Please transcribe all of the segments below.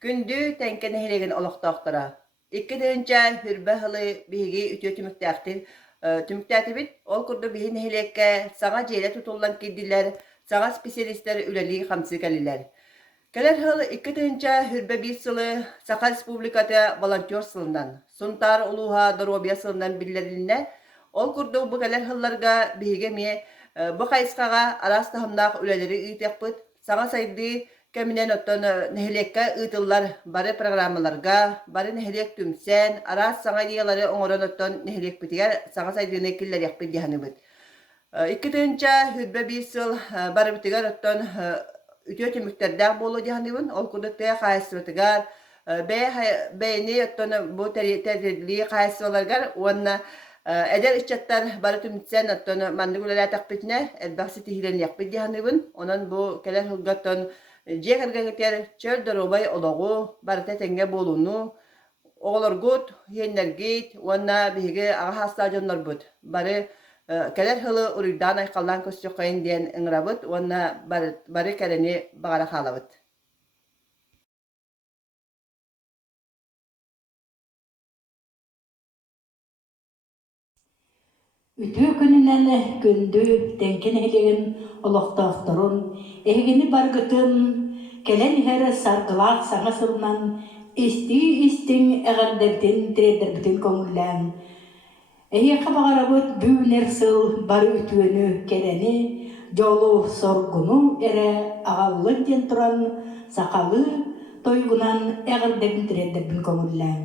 Күндү тәнкен хелеген олохтоохтара. Икки дыынча хүрбэ хылы биһиги үтүө түмүктээхтир бит, ол курду биһин хелекке саҥа дьиэлэ тутуллан киирдилэр, саҥа специалисттер үлэлии хамсы кэлилэр. Келер хыл икки дыынча хүрбэ биир сылы Саха Республиката волонтер сылынан, Сунтар улууха Доробия сылынан биллэриннэ, ол курду бу келер хылларга биһиге мие бу хайыскаға араас таһымнаах үлэлери ыытыахпыт, саҥа сайдыы кэминэн оттон нэһилекке ыытыллар бары программаларга, бары нэһилек түмсэн, араас саҥа диялары оҥорон оттон нэһилекпитигэр саҥа сайдыыны киллэриэхпит диэханыбыт. Икки тыынча хүрбэ биир сыл барыбытыгар оттон үтүө түмүктэрдээх буолу диэханыбын, ол курдуктыа хаайыстыбытыгар, бэйни оттон бу тәрилии хаайыстыбаларгар уонна эдер иччаттар бары түмүтсэн оттон маннык үлэлээтэхпитинэ элбахсы тиһилениэхпит диэханыбын, онон бу келер хылгаттон дьиэкэргэҥитэр чөл доробай олоҕу, барыта тэҥҥэ буолуну, оҕолоргут, иһэннэргит, уонна биһиги аҕа хаастаа дьоннорбут. Бары келер хылы уруйдаан айхаллаан көстүөххэйин диэн ыҥырабыт, уонна бары кэрэни баҕара хаалабыт. Үтүө күнүнэн күндү тэнкен элеген олохтоохторун, эһигини баргытын, келен иһэр саргылаах саҥа сылынан истиң эҕэрдэрбитин тирэдэрбитин көҥүллээн. Эһиэхэ баҕарабыт бүүнэр сыл бары үтүөнү кэрэни, дьолу соргуну эрэ аҕаллык диэн туран сахалы тойгунан эҕэрдэрбитин тирэдэрбитин көҥүллээн.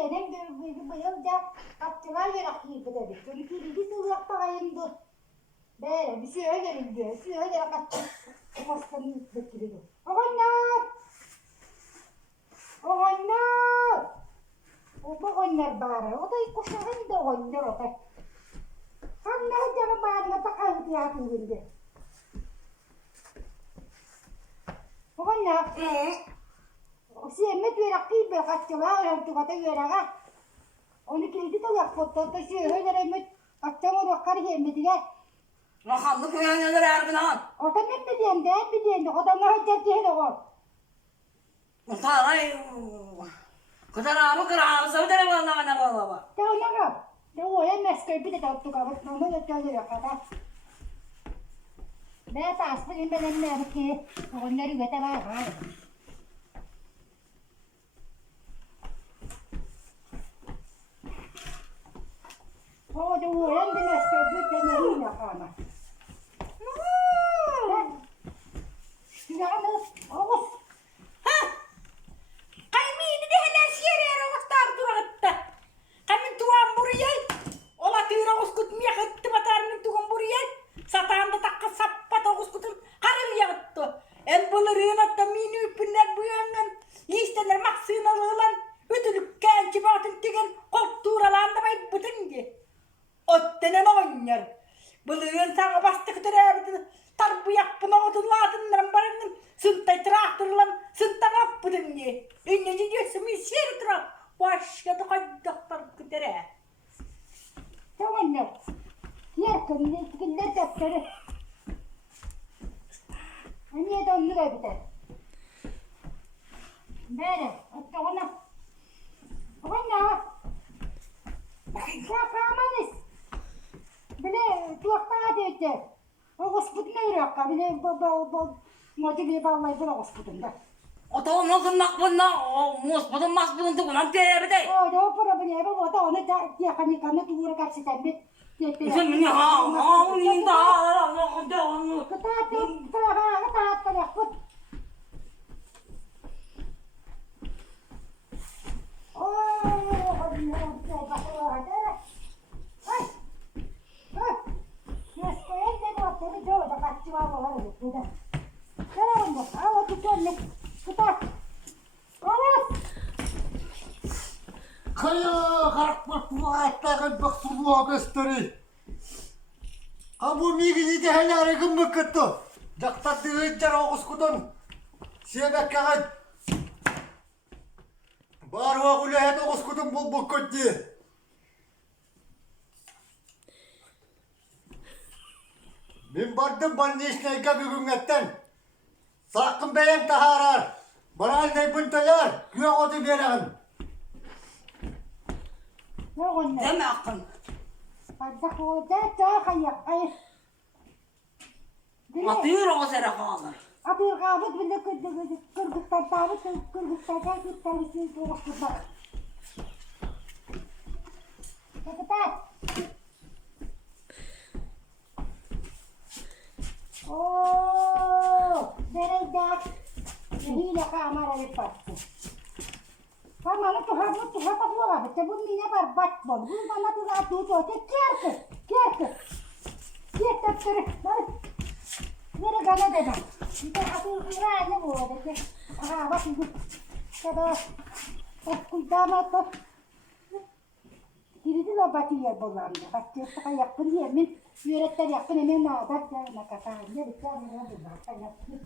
Yeğenim bir bıyılca attılar yarak gibi dedi. Çünkü bir sığırak bağımdı. Böyle bir şey öğrenildi. Bir şey öğrenerek attı. Kafasını yıktıktırdı. Oğanlar! Oğanlar! O oğanlar bari. O da kuşağın da oğanlar o da. Kanlar canı bağırına takar tiyatı bildi. Oğanlar! Siemmet verak gibi kaçtılar. Öğrenci kata verak. Onu kilidi de yapıp da şey öğrenerek atacağım o bakar yemedi gel. Mahallı koyanlar erbinan. O da ne bileyim de o da ne hacet değil o. Muhtaray. Kıtarabı kırabı savdere vallahi ne vallahi. Tamam ya. De o ya meske bir de tuttu kabut onu da çalıyor kadar. Ben tasbih benim ne ki onları göte var. O da o ya meske bir de ne yine kana. Yalnız Oğuz. Kaymini de hemen şiyere vaktar duratta. Kamin tuğan buraya. Ola tüyre uskutmaya kıttı batarının tuğan buraya. Satağında takka sappat uskutun karıl yağıttı. En buluruyun atta mini üpünler bu yandan. İştenler maksığına lan. Ötülük genci batın tigen korktuğralandı bay bütün diye. Ottenen oynar. Buluruyun sana bastık dörebdi. Tarbu yapına odunladınlar barının. Sıntay traktörlan sıntan appıdın diye. Önneci diyorsun bir şer tra. Başladı kaydaktar kıdere. Tamam ya. Yakın ne deftere. Niye de onu da biter. Böyle, hatta ona. Ona. Yapamayız. Bile tuakta dedi. O hospital ne yok? Bile bu motive vallahi bu hospitalda. Oto nasıl nakbunna o muspudun masbudun tuğunan derde. O da o problemi o da onu da yakın tuğra kapsitan bit. Sen beni ha onu da Allah'ım onu. Kata yapıp. Kaya karakmak bu ayaklarını baksırlığa gösteri. Abu migi de helare gımbık kıttı. Jaktat dığıncar oğuz kudun. Sebek kağıt. Barwa kulehet oğuz kudun bul bukut diye. Ben bardım bana işine ika bir gün etten. Sakın beyen taharar. Bana ne pıntayar. Güya odu verin. Deme akın. Atıyor o zere kalır. Atıyor kabut bile Kırgızistan tabut Kırgızistan'da Kırgızistan'da Kırgızistan'da. Kıkıtar. Ooo. Dereydak. Hile kamera yaparsın. Kamanı tuha bu tuha kapıya işte bu mine var bat bol. Bu bana da rahat değil o. Kerkı. Yeter bari. Nere gana dedim. Bir de atıl kıra ne bu dedi. Aha bak bu. Kada. Bak damat da. Girdi de batı yer bolandı. Bak çocuklar yapın yemin. Yürekler yapın hemen nağdak yarına katar. Ne biter ne yapın.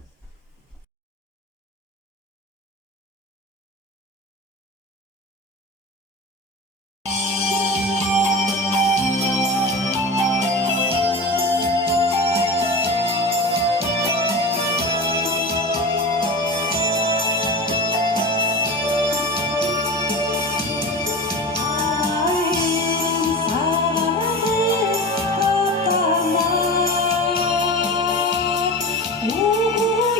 Ooh.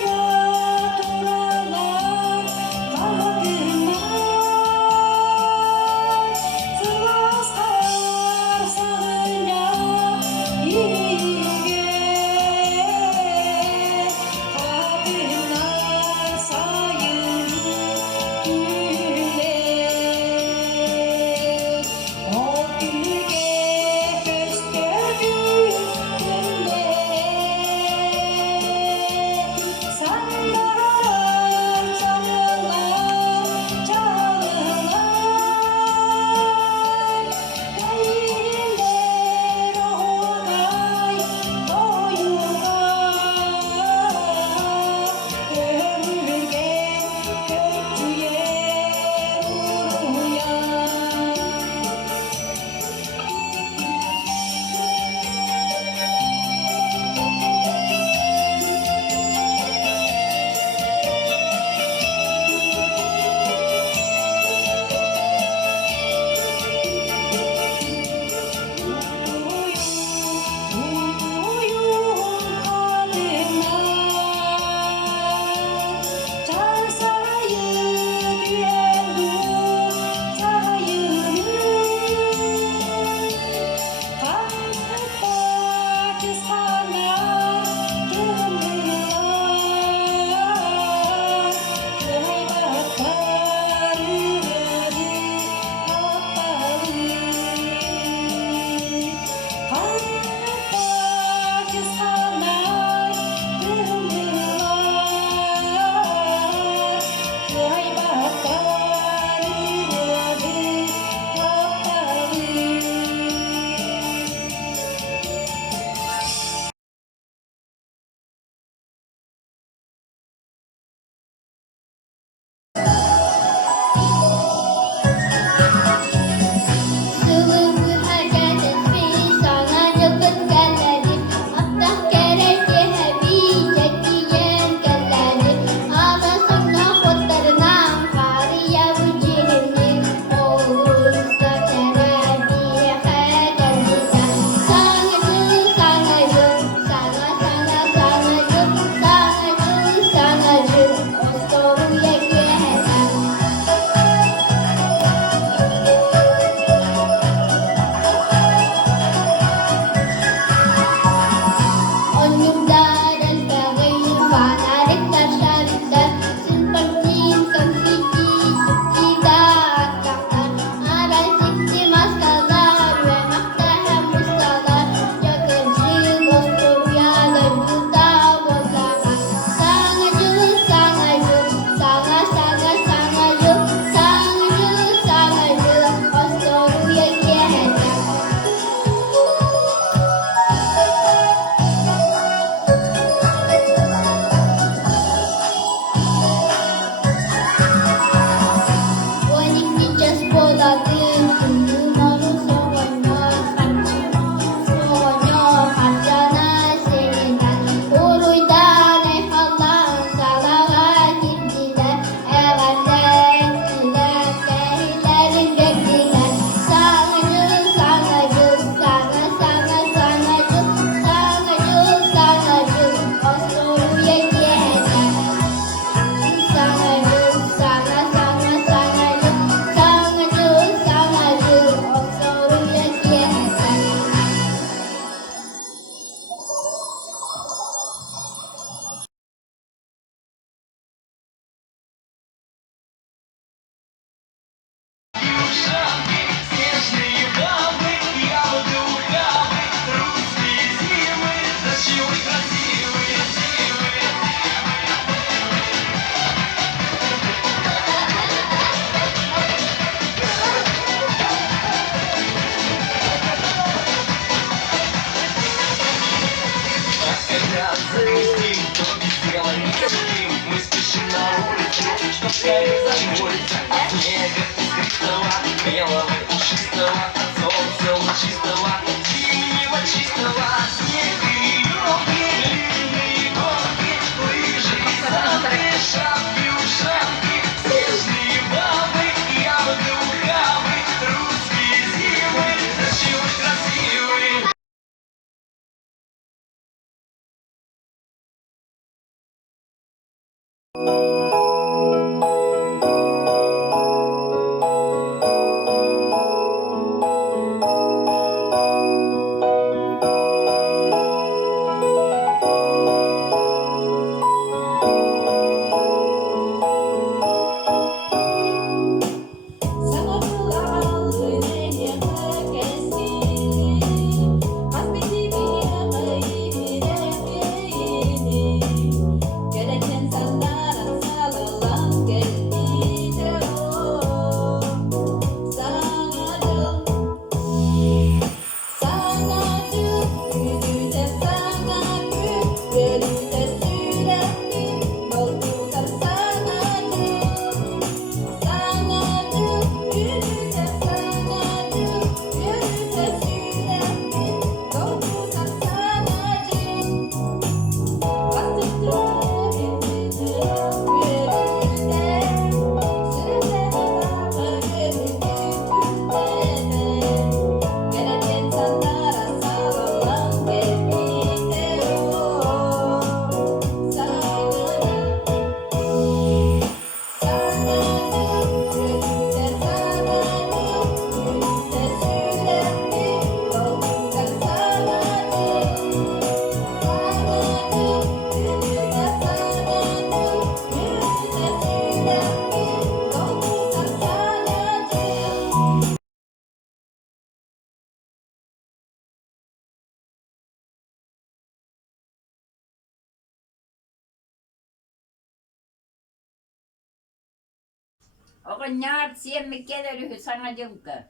Oğlum ne yapsın mı gelir sana cıvka.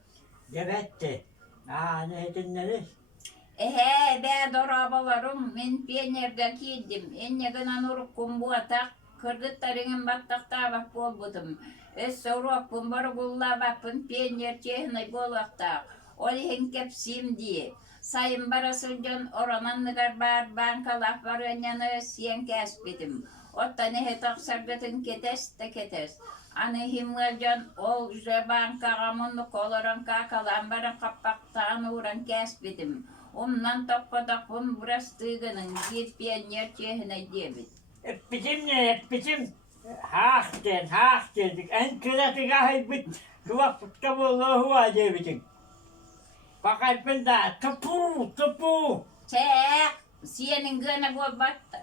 Gebetti. Ne dinleriz? Ben dorabalarım, men nereden giydim. Enne gına nuruk kumbu atak, kırdıtlarının battakta bak bol budum. Soruak bumbarı bulla bakın, ner çehine bol aktak. Oli henkep sim diye. Sayın barasılcan orananlıgar bar, bankalak var önyanı siyen kesbedim. Otta nehe taksargatın ketes de ketes. Anı himgalcan ol üze bankaga munlu koloran kakalan baran kappaktan uğran kesbedim. Ondan toppadak bun buras tığının gitmeyen yerçehine diyebit. Öpücüm ne öpücüm? Hak dedik. En kırıtı gahibit. Kıvak tuttabolluğu huva debitin. Fakat ben de topu. Çek, siyenin gına gol battı.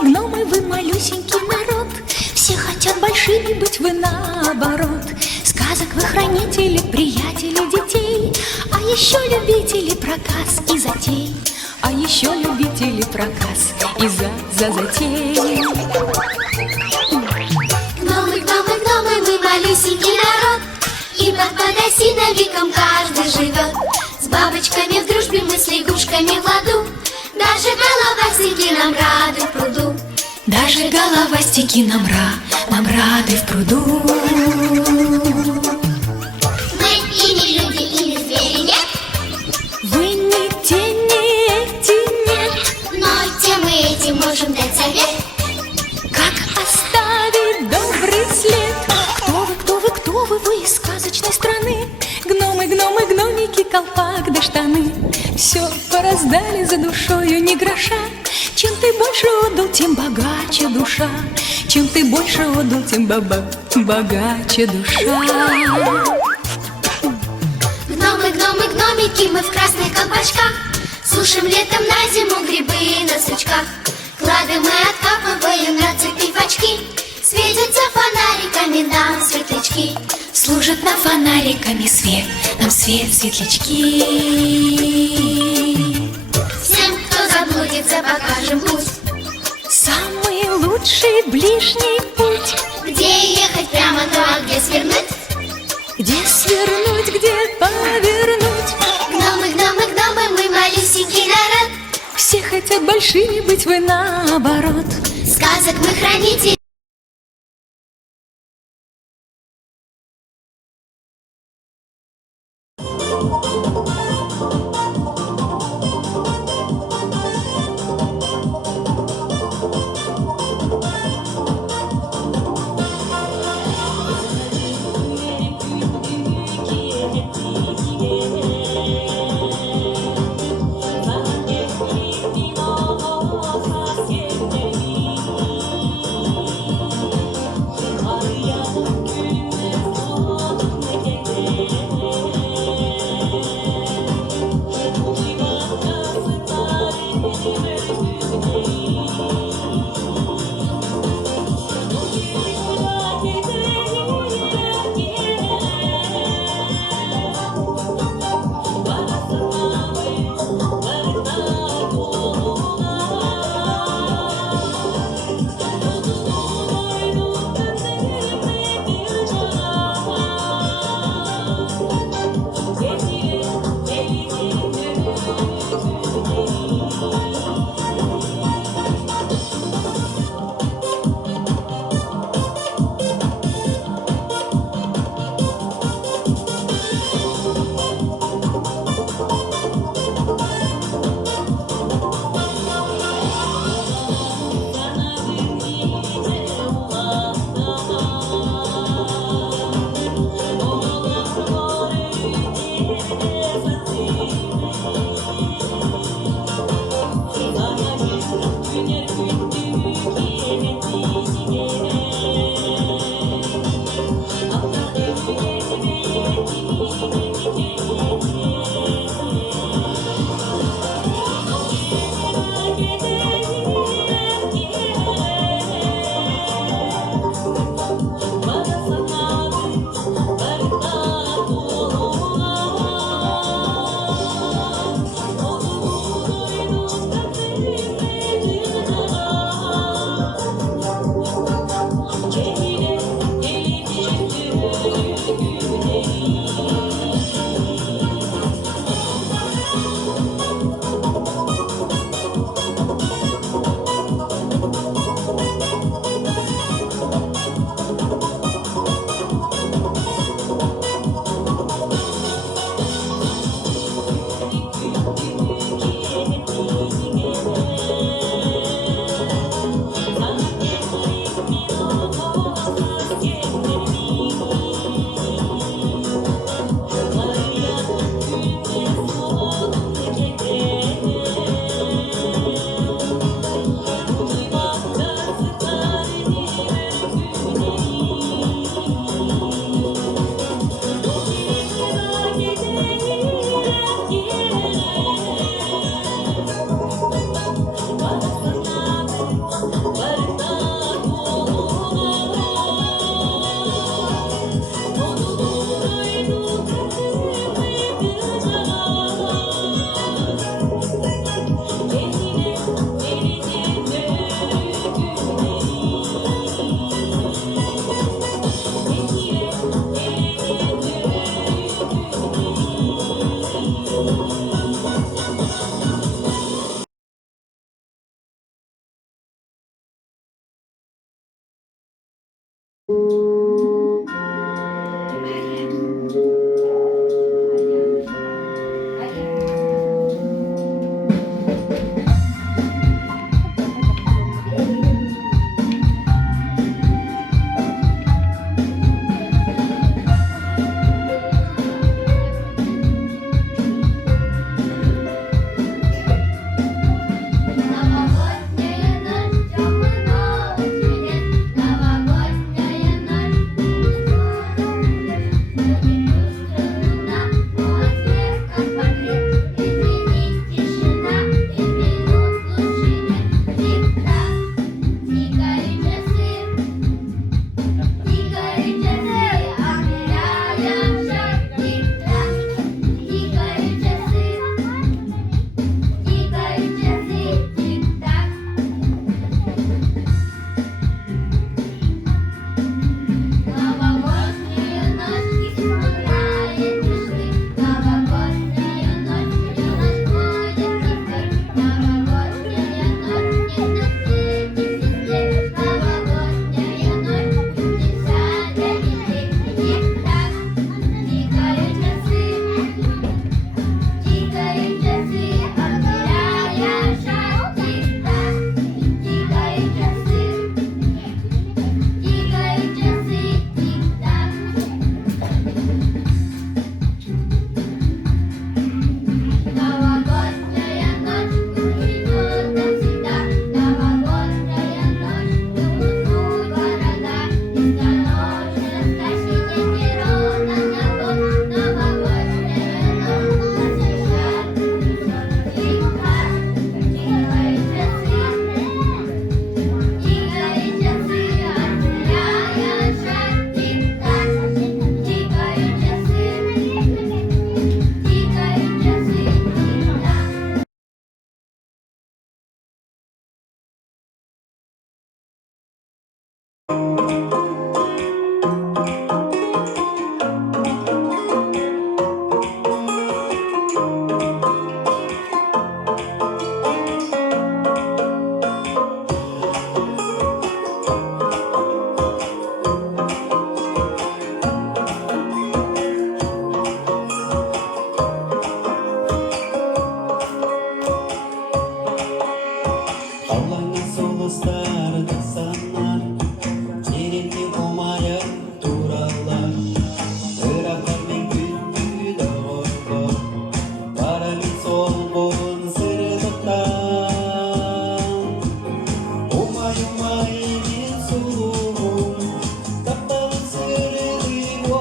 Гномы, вы малюсенький народ. Все хотят большими быть, вы наоборот. Сказок вы хранители, приятели детей. А еще любители проказ и затей. А еще любители проказ и затей. Гномы, мы малюсенький народ. И под подосиновиком каждый живет. С бабочками в дружбе, мы с лягушками в ладу. Даже головастики нам рады в пруду. Даже головастики нам рады в пруду. Мы и не люди, и не звери, нет. Вы не те, не эти, нет. Но тем и этим можем дать совет. Как оставить добрый след? Кто вы, вы из сказочной страны? Гномы, гномики, колпак да штаны. Все пораздали за душою ни гроша. Чем ты больше отдал, тем богаче душа. Чем ты больше отдал, тем богаче душа. Гномики, мы в красных колпачках. Сушим летом на зиму грибы на сучках. Клады мы откапываем на цепи фачки. Светятся фонариками нам светлячки. Служат нам фонариками свет, нам свет светлячки. Всем, кто заблудится, покажем путь. дальший ближний путь. Где ехать прямо, ну а где свернуть? Где свернуть, где повернуть? Гномы, гномы, гномы, мы малюсенький народ. Все хотят большими быть, вы наоборот. Сказок мы хранители.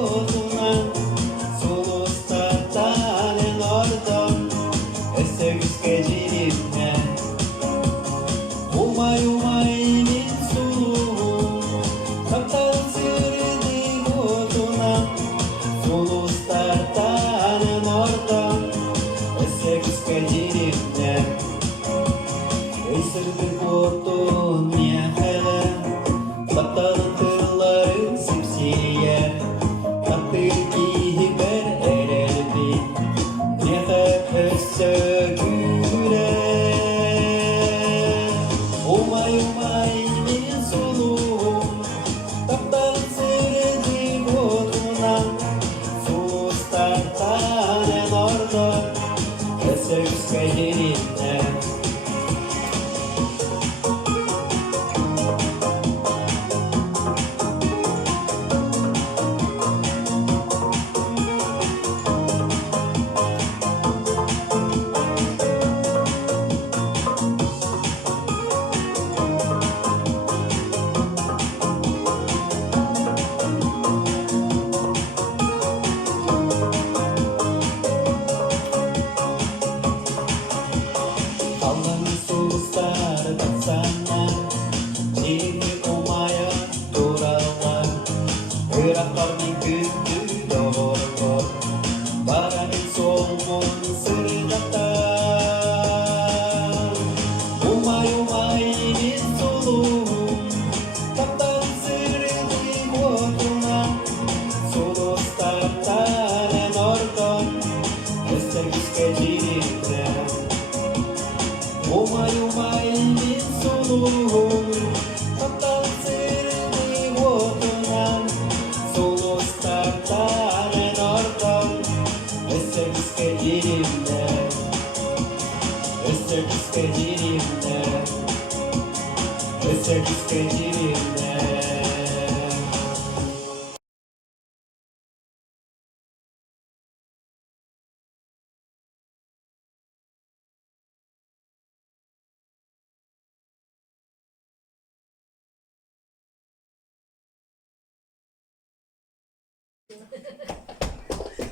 boğazından Sulustardan en oradan Esegüz gecelimden Umay umayinin suluğu Kaptan süredi boğazından Sulustardan en oradan Esegüz gecelimden Esirdir botun yahağı Kaptanın tırların sipsiye Kaptır ki bir erelbi Yahağı össögüle Umay umayinin soluğu Kaptan süredi botuna Sulustardan en orada Esegüz gecelimden Allah'ın suluslar baksanlar Şimdi umaya durarlar Iraklarının gündü doğru Baranın solmun sırdatar Umay umayinin soluğu Kaptan sırdı botuna Sulustardan en oradan Esegüz gecelimden Umay umayinin soluğu Kaptan sırdı botuna Sulustardan en oradan Esegüz gecelimden Esegüz gecelimden Esegüz gecelimden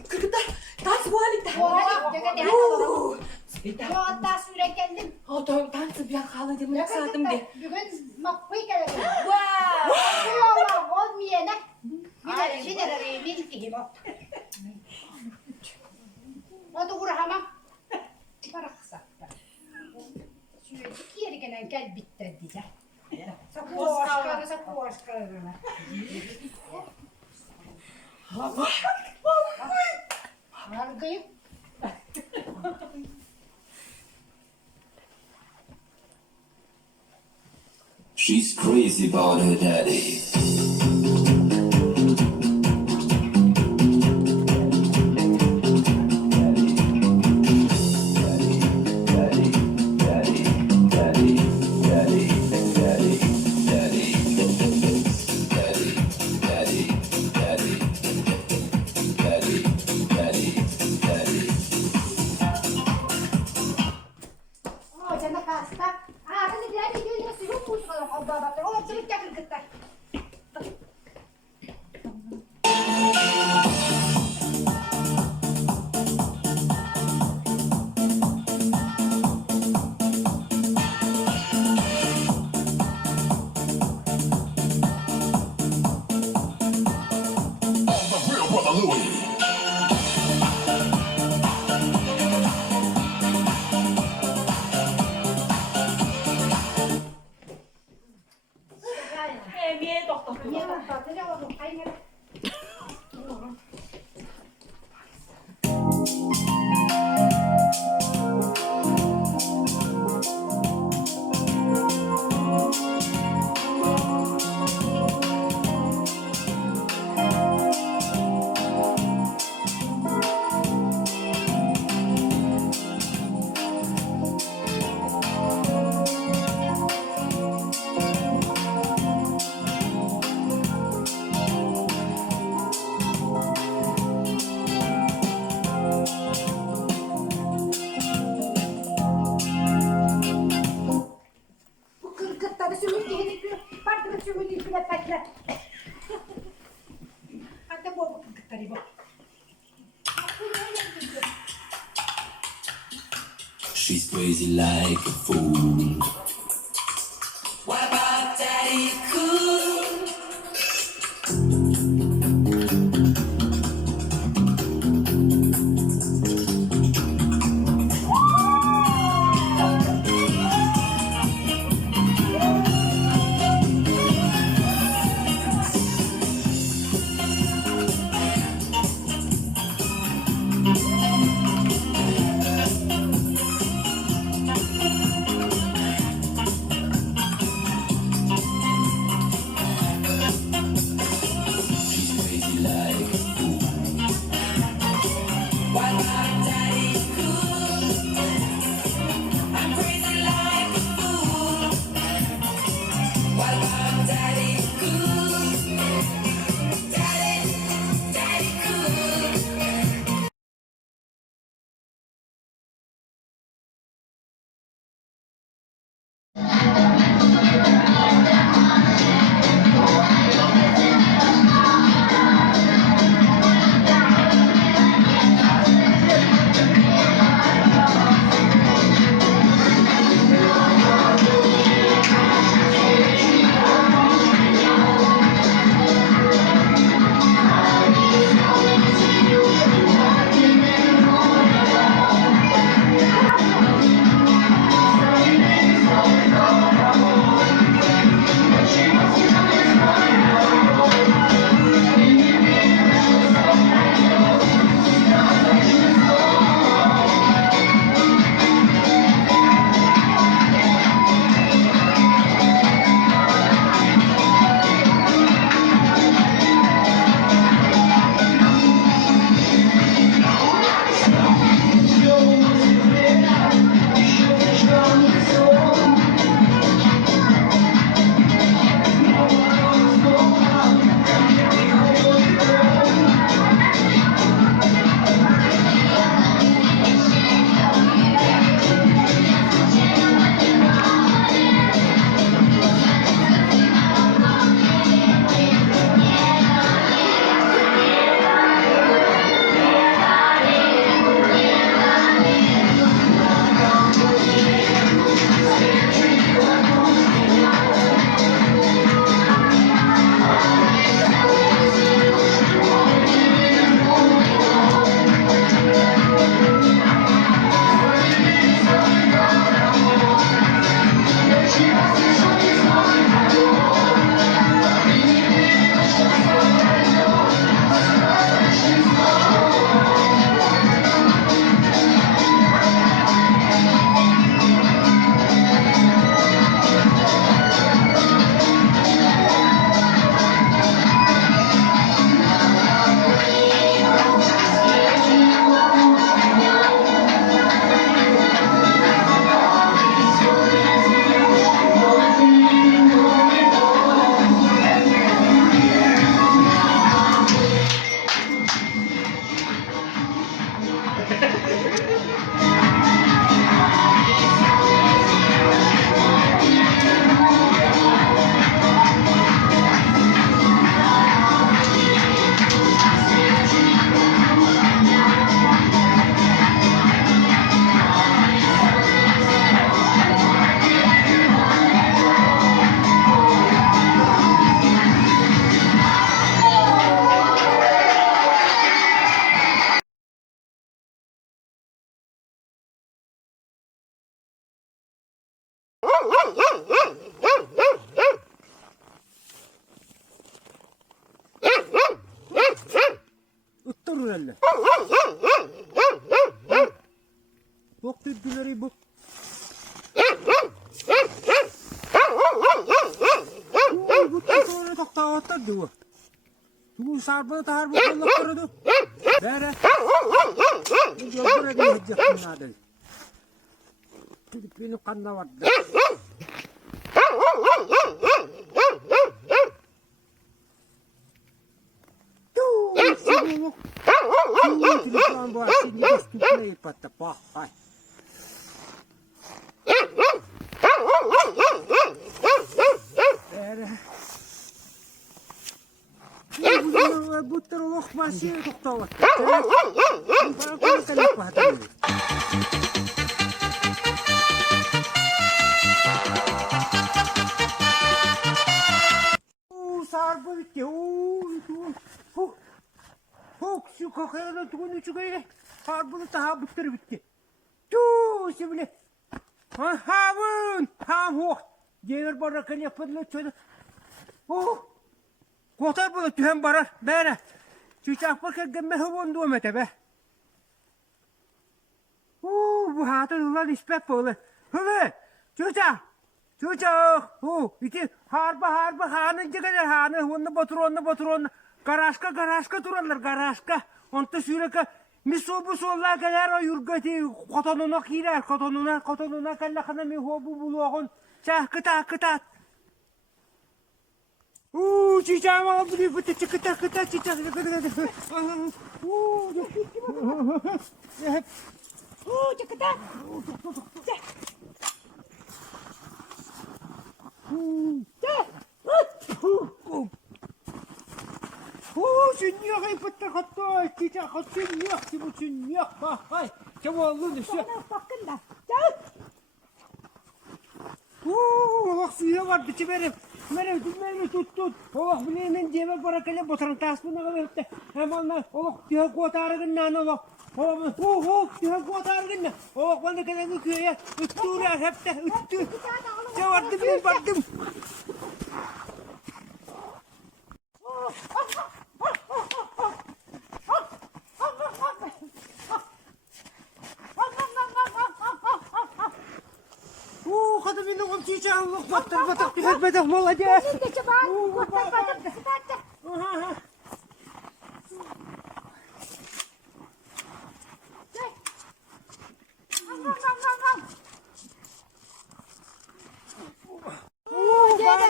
Kırkıda dans bu halde. Hatta sürekendim. Dans bir halı demek sadım de. Bugün makbul kere. Wow. Allah olmayana. Yine bir gibi bak. O da uğraşamam. Para kısaktı. Şöyle iki yeri gelen gel bitti diye. Sakı aşkarı. Hargıyım. She's crazy about her daddy. O cana kasta. Ağrını diğer gidiyor suyu kuşkalım. Abla bakır. O çabuk yakın kıtlar. The real brother Louie. Niye doktor? Niye bak? Ne oldu? Aynen. Karibu. She's crazy like a fool. She's crazy like a fool. Utturur elle. Bok düdüleri bok. Bu sonra taktavatlar diyor. Bu sarpa tar bu Allah korudu. Bere. Bu göbere diye heccetin adı. Beni kanna vardı. Телефон был, недоступный потопахай. Butter olaq bası toxtawat. Para bahatır. Sarbu bitti. Şu kakayla tukun uçukayla sarbulu daha butter bitti. Şimdi. Havun. Havu. Gelir barakan yapılır çöde. Kotar bunu tühen barar. Bere. Çiçak bakın gemme havun doğmete be. Bu hatun ulan ispek böyle. Hıvı. Çiçak. Çocuk, iti harba hanınca kadar hanı, onu batır. Garaşka durarlar, garaşka. Onta süreka, misobu solla kadar o yurgati, kotonuna kirer, kotonuna kallakana mi hobu buluğun, çah kıta. Çiçeğim aldı bir fıtı çıkıta, çiçeğim. Çıkıta. Sünniyak ay fıttı katta, çiçek sünniyak, hay, çavallı düşü. Bakın da. Bak suya var, dışı benim tut. Olak bileğinden cebe barakayla botarın tasmına kadar da. Hemen olak tühe kotarıgın nane olak. Tühe kotarıgın. Olak bana kadar köye, üttüğüler hep de üttü. Çavardım ben baktım. Kadın benim o çiçeğim yok. Batak tühetmedik молодец. Şimdi çabuk. Batak.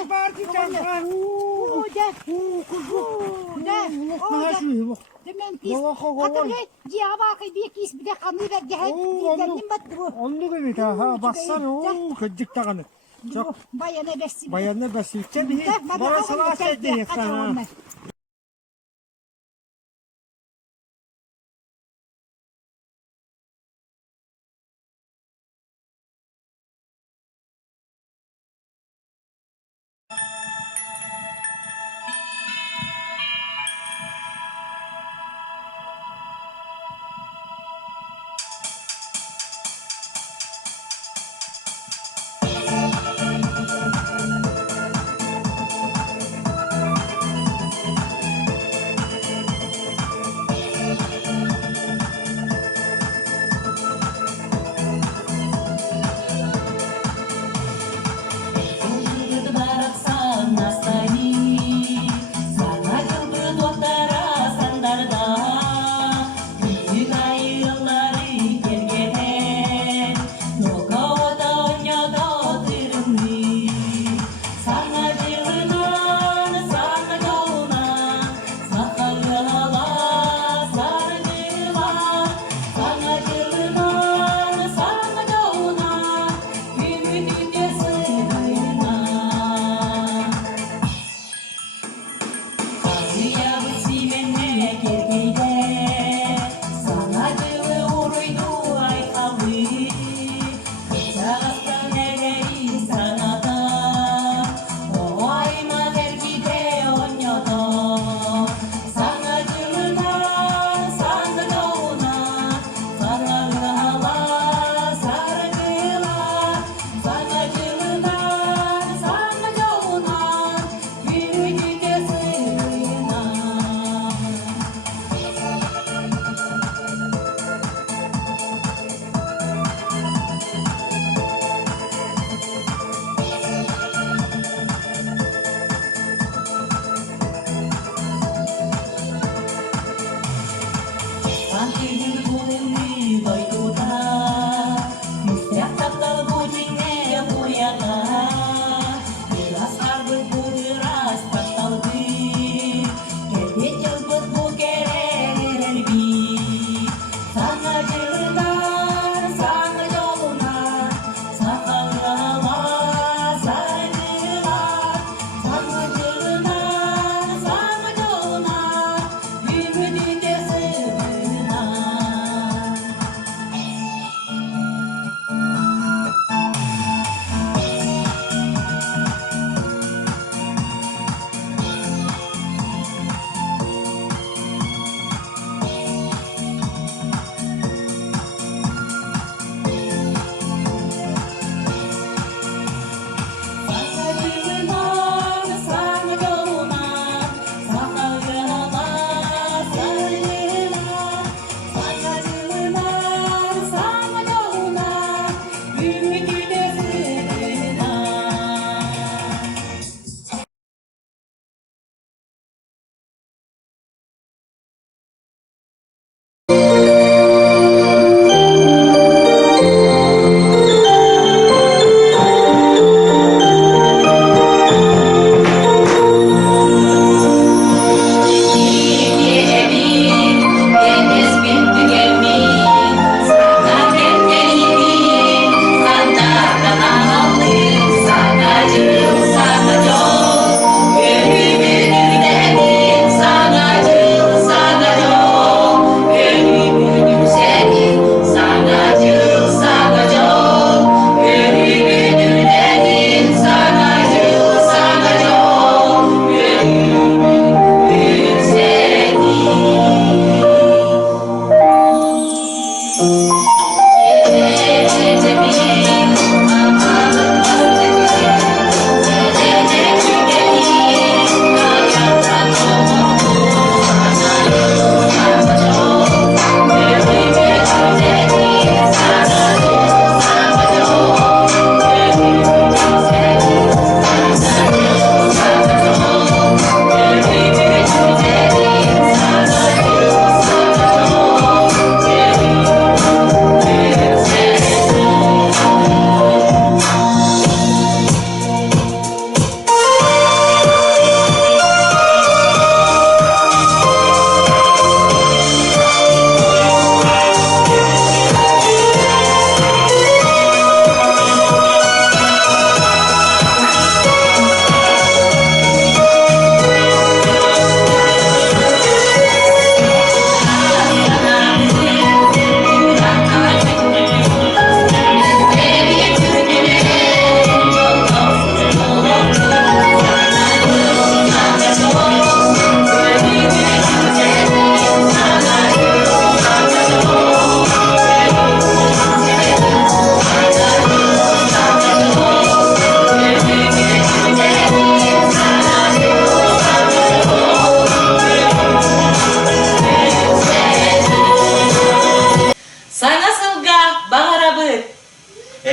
Var çiçeğim. Demen pis. Hatırlay. Cevabı bir kis bir de kanı da gel. Dedim battı bu. Onu gibi ha bassana kıcık takanı. Çok Bayana besi. Tabii. Bana sana sevdiğin ha.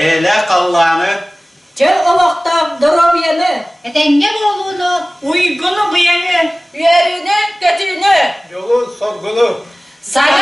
Eyle kallanı. Çel olakta dorovyeni. Denge bolunu. Uygunu bıyeni. Yerini, kötüğünü. Yolu sorgulu. Sana